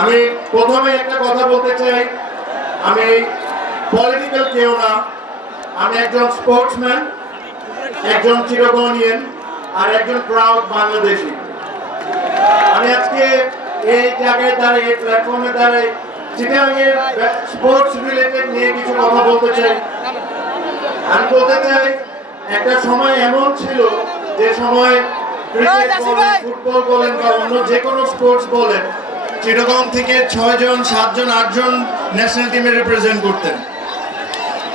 আমি প্রথমে একটা কথা বলতে চাই। আমি পলিটিক্যাল কেউ না। আমি একজন স্পোর্টসম্যান একজন চিরগনিয়ান আর একজন প্রাউড বাংলাদেশি। আমি আজকে এই জায়গায় দাঁড়িয়ে এই প্ল্যাটফর্মে দাঁড়িয়ে স্পোর্টস রিলেটেড নিয়ে কিছু কথা বলতে চাই। আমি বলতে চাই একটা সময় এমন ছিল যে সময় ক্রিকেট বলেন ফুটবল বলেন বা অন্য যে কোনো স্পোর্টস বলেন চিরগম থেকে ছয় জন সাতজন, আটজন ন্যাশনাল টিমে রিপ্রেজেন্ট করতেন।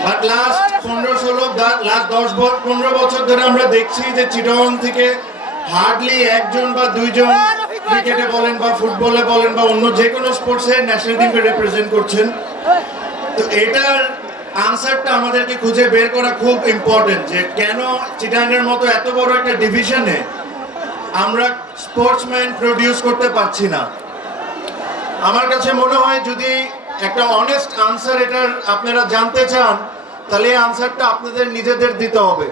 বাট লাস্ট পনেরো, ষোলো লাস্ট দশ পনেরো বছর ধরে আমরা দেখছি যে চিটগং থেকে হার্ডলি একজন বা দুইজন ক্রিকেটে বলেন বা ফুটবলে বলেন বা অন্য যে কোনো স্পোর্টসে ন্যাশনাল টিমকে রিপ্রেজেন্ট করছেন। তো এটার আনসারটা আমাদেরকে খুঁজে বের করা খুব ইম্পর্টেন্ট যে কেন চিটাঙ্গের মতো এত বড় একটা ডিভিশনে আমরা স্পোর্টসম্যান প্রডিউস করতে পারছি না। আমার কাছে মনে হয় যদি একটা অনেস্ট আনসার এটার আপনারা জানতে চান, তাহলে এই আনসারটা আপনাদের নিজেদের দিতে হবে।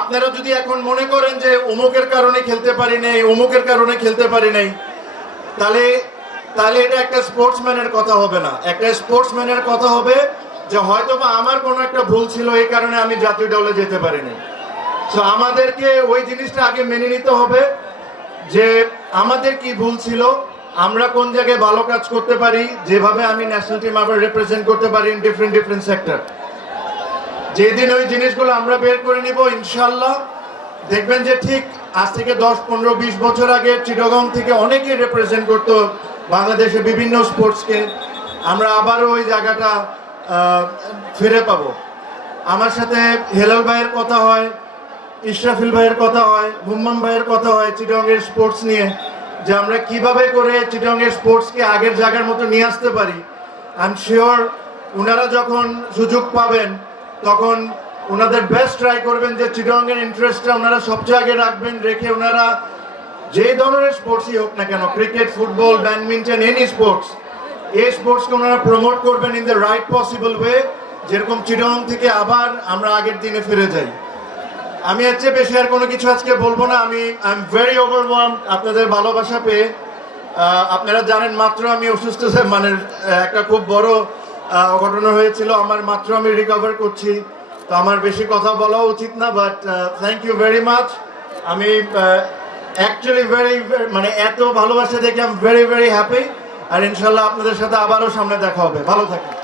আপনারা যদি এখন মনে করেন যে অমুকের কারণে খেলতে পারি নাই, অমুকের কারণে খেলতে পারি নাই, তাহলে তাহলে এটা একটা স্পোর্টসম্যানের কথা হবে না। একটা স্পোর্টসম্যানের কথা হবে যে হয়তো বা আমার কোনো একটা ভুল ছিল, এই কারণে আমি জাতীয় দলে যেতে পারিনি। তো আমাদেরকে ওই জিনিসটা আগে মেনে নিতে হবে যে আমাদের কি ভুল ছিল আমরা কোন জায়গায় ভালো কাজ করতে পারি, যেভাবে আমি ন্যাশনাল টিম আবার রিপ্রেজেন্ট করতে পারি ইন ডিফারেন্ট ডিফারেন্ট সেক্টর যেদিন ওই জিনিসগুলো আমরা বের করে নিব ইনশাল্লাহ দেখবেন যে ঠিক আজ থেকে দশ, পনেরো, বিশ বছর আগে চিটগং থেকে অনেকেই রিপ্রেজেন্ট করতো বাংলাদেশে বিভিন্ন স্পোর্টসকে আমরা আবারও ওই জায়গাটা ফিরে পাবো। আমার সাথে হেলাল ভাইয়ের কথা হয়, ইশরাফিল ভাইয়ের কথা হয়, হুম্মাম ভাইয়ের কথা হয় চিটংয়ের স্পোর্টস নিয়ে। যে আমরা কীভাবে করে চিটংয়ের স্পোর্টসকে আগের জায়গার মতো নিয়ে আসতে পারি। আই এম শিওর ওনারা যখন সুযোগ পাবেন, তখন ওনাদের বেস্ট ট্রাই করবেন যে চিটংয়ের ইন্টারেস্টটা ওনারা সবচেয়ে আগে রাখবেন, রেখে ওনারা যে ধরনের স্পোর্টসই হোক না কেন cricket football badminton any sports এই স্পোর্টসকে ওনারা প্রমোট করবেন in the right possible way যেরকম চিটং থেকে আবার আমরা আগের দিনে ফিরে যাই। আমি এর চেয়ে বেশি আর কোনো কিছু আজকে বলব না। আমি আই এম ভেরি ওভারওয়ার্ম আপনাদের ভালোবাসা পেয়ে। আপনারা জানেন মাত্র আমি অসুস্থ মানে একটা খুব বড় ঘটনা হয়েছিল। আমার মাত্র আমি রিকভার করছি। তো আমার বেশি কথা বলা উচিত না but thank you very much আমি অ্যাকচুয়ালি ভেরি মানে এত ভালোবাসা দেখে I am very very happy আর ইনশাল্লাহ আপনাদের সাথে আবারও সামনে দেখা হবে। ভালো থাকেন।